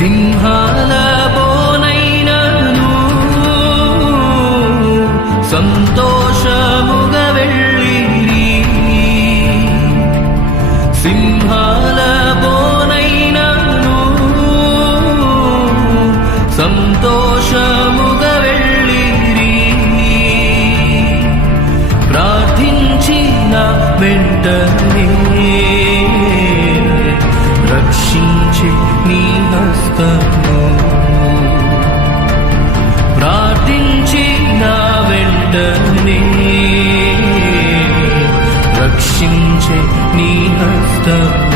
సింహాల బోనైనను సంతోషముగ వెళ్ళిరి. సింహాల బోనైనను సంతోషముగ వెళ్ళిరి. ప్రార్థించిన వెంటనే 你而的。